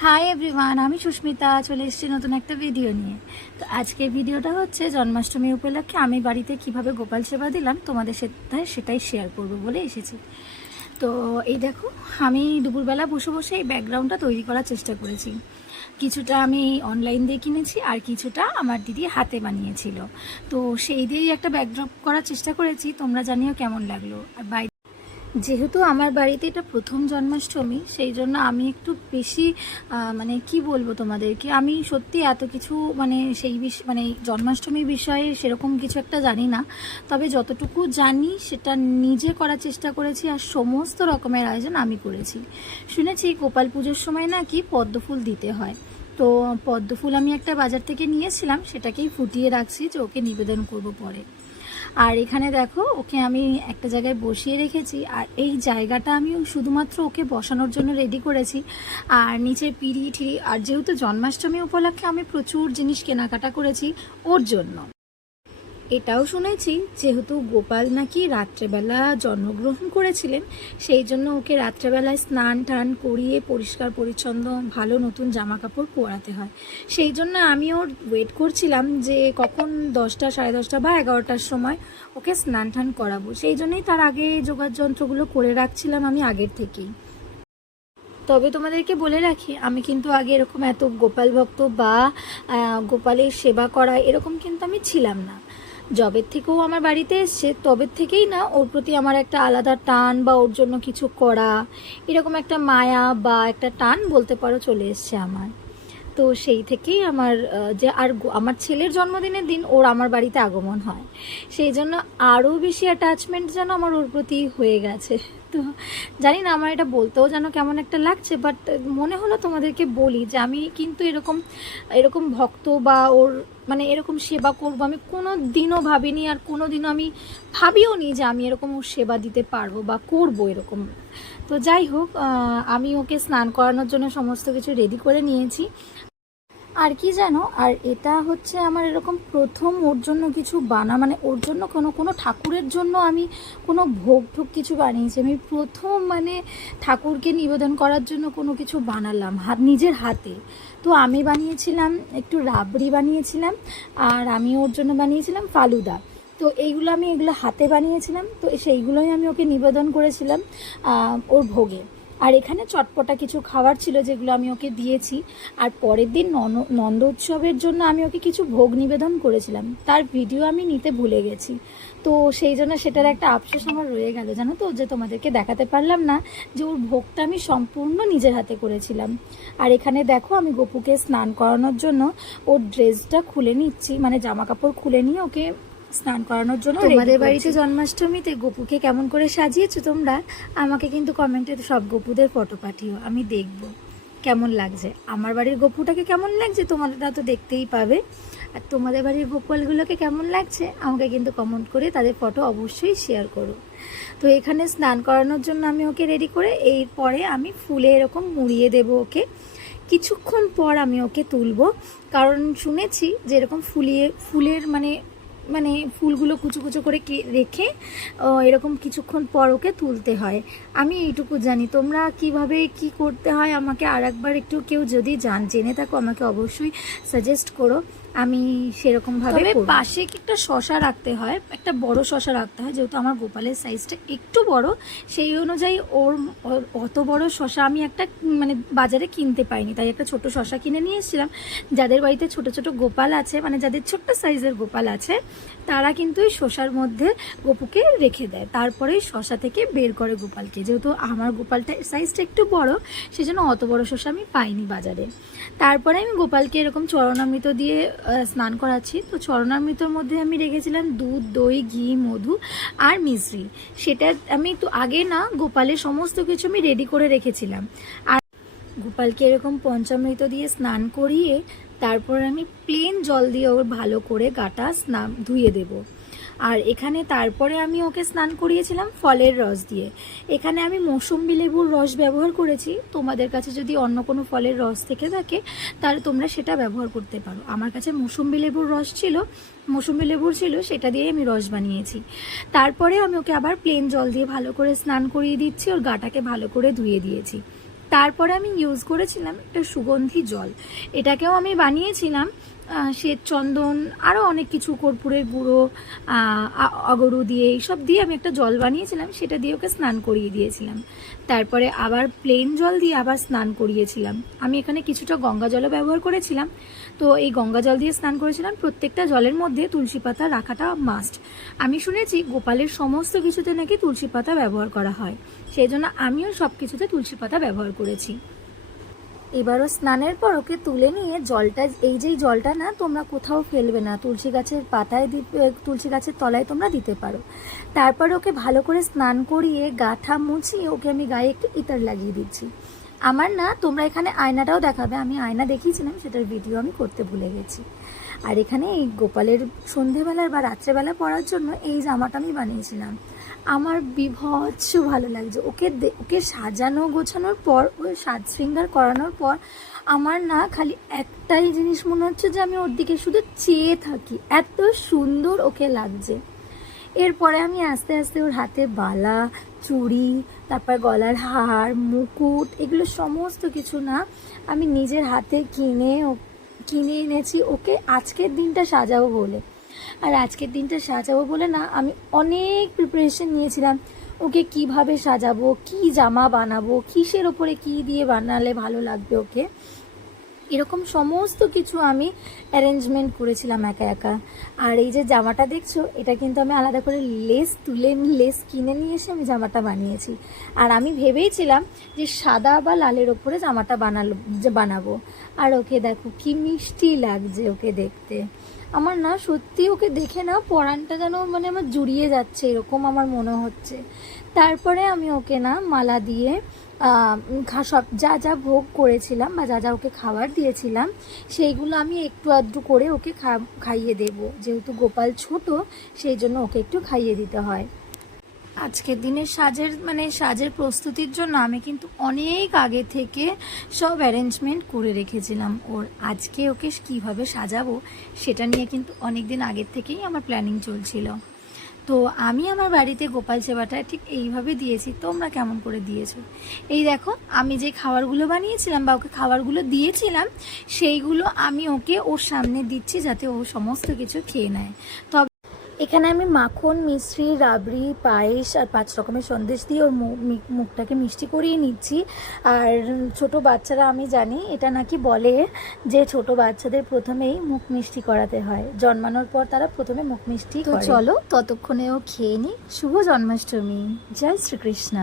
Hi everyone আমি সুস্মিতা, চলে এসেছি নতুন একটা ভিডিও নিয়ে। তো আজকের ভিডিওটা হচ্ছে জন্মাষ্টমী উপলক্ষে আমি বাড়িতে কীভাবে গোপাল সেবা দিলাম, তোমাদের সাথে সেটাই শেয়ার করব বলে এসেছি। তো এই দেখো, আমি দুপুরবেলা বসে বসে এই ব্যাকগ্রাউন্ডটা তৈরি করার চেষ্টা করেছি। কিছুটা আমি অনলাইন দিয়ে কিনেছি আর কিছুটা আমার দিদি হাতে বানিয়েছিল। তো সেই দিয়েই একটা ব্যাকড্রপ করার চেষ্টা করেছি। তোমরা জানিও কেমন লাগল। আর যেহেতু আমার বাড়িতে এটা প্রথম জন্মাষ্টমী, সেই জন্য আমি একটু বেশি মানে কি বলব তোমাদেরকে? আমি সত্যি এত কিছু মানে সেই বিষ মানে জন্মাষ্টমীর বিষয়ে সেরকম কিছু একটা জানি না। তবে যতটুকু জানি, সেটা নিজে করার চেষ্টা করেছি আর সমস্ত রকমের আয়োজন আমি করেছি। শুনেছি গোপাল পুজোর সময় নাকি পদ্ম ফুল দিতে হয়। তো পদ্মফুল আমি একটা বাজার থেকে নিয়েছিলাম, সেটাকেই ফুটিয়ে রাখছি যে ওকে নিবেদন করব পরে। আর এখানে দেখো, ওকে আমি একটা জায়গায় বসিয়ে রেখেছি, আর এই জায়গাটা আমি শুধুমাত্র ওকে বসানোর জন্য রেডি করেছি। আর নিচে পিড়ি ঠিড়ি আর যেহেতু জন্মাষ্টমী উপলক্ষে আমি প্রচুর জিনিস কেনাকাটা করেছি, ওর জন্য। এটাও শুনেছি, যেহেতু গোপাল নাকি রাত্রেবেলা জন্মগ্রহণ করেছিলেন, সেই জন্য ওকে রাত্রেবেলায় স্নান টান করিয়ে পরিষ্কার পরিচ্ছন্ন, ভালো নতুন জামা কাপড় পরাতে হয়। সেই জন্য আমি ওর ওয়েট করছিলাম যে কখন দশটা, সাড়ে দশটা বা এগারোটার সময় ওকে স্নান টান করাবো। সেই জন্যই তার আগে যোগার যন্ত্রগুলো করে রাখছিলাম আমি আগের থেকেই। তবে তোমাদেরকে বলে রাখি, আমি কিন্তু আগে এরকম এত গোপাল ভক্ত বা গোপালের সেবা করা এরকম কিন্তু আমি ছিলাম না। জবের থেকেও আমার বাড়িতে এসছে তবে থেকেই না, ওর প্রতি আমার একটা আলাদা টান বা ওর জন্য কিছু করা, এরকম একটা মায়া বা একটা টান বলতে পারো চলে এসছে আমার। তো সেই থেকেই আমার যে আর আমার ছেলের জন্মদিনের দিন ওর আমার বাড়িতে আগমন হয়। সেই জন্য আরও বেশি অ্যাটাচমেন্ট যেন আমার ওর প্রতি হয়ে গেছে। তো জানি না আমার এটা বলতেও যেন কেমন একটা লাগছে বাট মনে হলো তোমাদেরকে বলি যে আমি কিন্তু এরকম এরকম ভক্ত বা ওর মানে এরকম সেবা করব, আমি কোনো দিনও ভাবিনি আর কোনো দিনও আমি ভাবিও নি যে আমি এরকম ওর সেবা দিতে পারব বা করব এরকম। তো যাই হোক আমি ওকে স্নান করানোর জন্য সমস্ত কিছু রেডি করে নিয়েছি। আর কি জানো? আর এটা হচ্ছে আমার এরকম প্রথম ওর জন্য কিছু বানা মানে ওর জন্য কোনো কোনো ঠাকুরের জন্য আমি কোনো ভোগ ঠোগ কিছু বানিয়েছি। আমি প্রথম মানে ঠাকুরকে নিবেদন করার জন্য কোনো কিছু বানালাম হাত, নিজের হাতে। তো আমি বানিয়েছিলাম, একটু রাবড়ি বানিয়েছিলাম, আর আমি ওর জন্য বানিয়েছিলাম ফালুদা। তো এইগুলো আমি এগুলো হাতে বানিয়েছিলাম, তো সেইগুলোই আমি ওকে নিবেদন করেছিলাম ওর ভোগে। আর এখানে চটপটা কিছু খাবার ছিল যেগুলো আমি ওকে দিয়েছি। আর পরের দিন নন- নন্দ উৎসবের জন্য আমি ওকে কিছু ভোগ নিবেদন করেছিলাম। তার ভিডিও আমি নিতে ভুলে গেছি। তো সেই জন্য সেটার একটা আফসোস আমার রয়ে গেল, জানো তো, যে তোমাদেরকে দেখাতে পারলাম না যে ওর ভোগটা আমি সম্পূর্ণ নিজের হাতে করেছিলাম। আর এখানে দেখো, আমি গোপুকে স্নান করানোর জন্য ওর ড্রেসটা খুলে নিচ্ছি মানে জামা কাপড় খুলে নিয়ে ওকে স্নান করানোর জন্য তোমাদের বাড়িতে জন্মাষ্টমীতে গপুকে কেমন করে সাজিয়েছো তোমরা? আমাকে কিন্তু কমেন্টে সব গপুদের ফটো পাঠিও আমি দেখব কেমন লাগছে। আমার বাড়ির গপুটাকে কেমন লাগছে তোমরা তো দেখতেই পাবে। আর তোমাদের বাড়ির গোপালগুলোকে কেমন লাগছে আমাকে কিন্তু কমেন্ট করে তাদের ফটো অবশ্যই শেয়ার করো। তো এখানে স্নান করানোর জন্য আমি ওকে রেডি করে এই পরে আমি ফুলে এরকম মুড়িয়ে দেব ওকে। কিছুক্ষণ পর আমি ওকে তুলবো। কারণ শুনেছি যে এরকম ফুলিয়ে ফুলের মানে মানে ফুলগুলো কুচো কুচো করে রেখে এরকম কিছুক্ষণ পর ওকে তুলতে হয়। আমি এইটুকু জানি। তোমরা কীভাবে কি করতে হয় আমাকে আর একবার একটু কেউ যদি জান, জেনে থাকো, আমাকে অবশ্যই সাজেস্ট করো। আমি সেরকম ভাবে পাশে একটা শশা রাখতে হয়? একটা বড় শশা রাখতে হয় যেহেতু আমার গোপালের সাইজটা একটু বড় সেই অনুযায়ী ওর ওর অত বড় শশা আমি একটা মানে বাজারে কিনতে পাইনি। তাই একটা ছোট শশা কিনে নিয়ে এসেছিলাম। যাদের বাড়িতে ছোট ছোট গোপাল আছে মানে যাদের ছোট্ট সাইজের গোপাল আছে তারা কিন্তু এই শশার মধ্যে গোপুকে রেখে দেয়। তারপরে শশা থেকে বের করে গোপালকে। যেহেতু আমার গোপালটা সাইজটা একটু বড় সেজন্য অত বড় শশা আমি পাইনি বাজারে। তারপরে আমি গোপালকে এরকম চরণামৃত দিয়ে স্নান করাচ্ছি। তো চরণামৃতর মধ্যে আমি রেখেছিলাম দুধ, দই, ঘি, মধু আর মিশ্রি সেটা আমি তো আগে না গোপালের সমস্ত কিছু আমি রেডি করে রেখেছিলাম। আর গোপালকে এরকম পঞ্চামৃত দিয়ে স্নান করিয়ে তারপর আমি প্লেন জল দিয়ে ওর ভালো করে গাটা স্নান ধুয়ে দেব। আর এখানে তারপরে আমি ওকে স্নান করিয়েছিলাম ফলের রস দিয়ে। এখানে আমি মৌসুম্বি লেবুর রস ব্যবহার করেছি। তোমাদের কাছে যদি অন্য কোনো ফলের রস থেকে থাকে, তাহলে তোমরা সেটা ব্যবহার করতে পারো। আমার কাছে মৌসুম্বি লেবুর রস ছিল, মৌসুম্বি লেবুর ছিল, সেটা দিয়ে আমি রস বানিয়েছি। তারপরে আমি ওকে আবার প্লেন জল দিয়ে ভালো করে স্নান করিয়ে দিচ্ছি, ওর গাটাকে ভালো করে ধুয়ে দিয়েছি। তারপরে আমি ইউজ করেছিলাম একটা সুগন্ধি জল। এটাকেও আমি বানিয়েছিলাম শ্বেত চন্দন আরও অনেক কিছু, কর্পূরের গুঁড়ো অগরু দিয়ে, এইসব দিয়ে আমি একটা জল বানিয়েছিলাম, সেটা দিয়ে ওকে স্নান করিয়ে দিয়েছিলাম। তারপরে আবার প্লেন জল দিয়ে আবার স্নান করিয়েছিলাম। আমি এখানে কিছুটা গঙ্গা জলও ব্যবহার করেছিলাম। তো এই গঙ্গা জল দিয়ে স্নান করেছিলাম। প্রত্যেকটা জলের মধ্যে তুলসী পাতা রাখাটা মাস্ট আমি শুনেছি গোপালের সমস্ত কিছুতে নাকি তুলসী পাতা ব্যবহার করা হয়। সেই জন্য আমিও সব কিছুতে তুলসী পাতা ব্যবহার করেছি। এবারও স্নানের পর ওকে তুলে নিয়ে জলটা, এই যেই জলটা না তোমরা কোথাও ফেলবে না, তুলসী গাছের পাতায় তুলসী গাছের তলায় তোমরা দিতে পারো। তারপর ওকে ভালো করে স্নান করিয়ে গাঁথা মুছিয়ে ওকে আমি গায়ে একটু ইতার লাগিয়ে দিচ্ছি। আমার না, তোমরা এখানে আয়নাটাও দেখাবে, আমি আয়না দেখিয়েছিলাম, সেটার ভিডিও আমি করতে ভুলে গেছি। আর এখানে এই গোপালের সন্ধেবেলার বা রাত্রেবেলা পরার জন্য এই জামাটা আমি বানিয়েছিলাম। আমার বিভৎস ভালো লাগছে। ওকে ওকে সাজানো গোছানোর পর ওই সাজ শৃঙ্গার করানোর পর, আমার না খালি একটাই জিনিস মনে হচ্ছে যে আমি ওর দিকে শুধু চেয়ে থাকি। এত সুন্দর ওকে লাগছে। এরপরে আমি আস্তে আস্তে ওর হাতে বালা, চুড়ি, তারপর গলার হার, মুকুট, এগুলো সমস্ত কিছু না আমি নিজের হাতে কিনে কিনে এনেছি। ওকে আজকের দিনটা সাজাবো বলে। আর আজকের দিনটা সাজাবো বলে না, আমি অনেক প্রিপারেশন নিয়েছিলাম। ওকে কীভাবে সাজাবো, কি জামা বানাবো, কিসের ওপরে কি দিয়ে বানালে ভালো লাগবে ওকে? এরকম সমস্ত কিছু আমি অ্যারেঞ্জমেন্ট করেছিলাম একা একা। আর এই যে জামাটা দেখছ, এটা কিন্তু আমি আলাদা করে লেস তুলে লেস কিনে নিয়ে এসে আমি জামাটা বানিয়েছি। আর আমি ভেবেইছিলাম যে সাদা বা লালের ওপরে জামাটা বানালো বানাবো। আর ওকে দেখো কি মিষ্টি লাগছে ওকে দেখতে। আমার না সত্যি ওকে দেখে না পরানটা যেন মানে আমার জুড়িয়ে যাচ্ছে এরকম আমার মনে হচ্ছে। তারপরে আমি ওকে না মালা দিয়ে সব যা যা ভোগ করেছিলাম বা যা যা ওকে খাবার দিয়েছিলাম, সেইগুলো আমি একটু আধটু করে ওকে খাইয়ে দেব। যেহেতু গোপাল ছোট, সেই জন্য ওকে একটু খাইয়ে দিতে হয়। আজকের দিনের সাজের মানে সাজের প্রস্তুতির জন্য আমি কিন্তু অনেক আগে থেকে সব অ্যারেঞ্জমেন্ট করে রেখেছিলাম। ওর আজকে ওকে কীভাবে সাজাবো সেটা নিয়ে কিন্তু অনেক দিন আগের থেকেই আমার প্ল্যানিং চলছিল। তো আমি আমার বাড়িতে গোপাল সেবাটা ঠিক এইভাবে দিয়েছি। তোমরা কেমন করে দিয়েছ? এই দেখো, আমি যে খাবারগুলো বানিয়েছিলাম বা ওকে খাবারগুলো দিয়েছিলাম, সেইগুলো আমি ওকে ওর সামনে দিচ্ছি যাতে ও সমস্ত কিছু খেয়ে নেয়। তবে এখানে আমি মাখন মিশ্রি রাবড়ি পায়েস আর পাঁচ রকমের সন্দেশ দিয়ে ওর মুখটাকে মিষ্টি করিয়ে নিচ্ছি। আর ছোট বাচ্চারা আমি জানি এটা নাকি বলে যে ছোট বাচ্চাদের প্রথমেই মুখ মিষ্টি করাতে হয়। জন্মানোর পর তারা প্রথমে মুখ মিষ্টি চলো ততক্ষণেও খেয়ে নি শুভ জন্মাষ্টমী। জয় শ্রীকৃষ্ণ।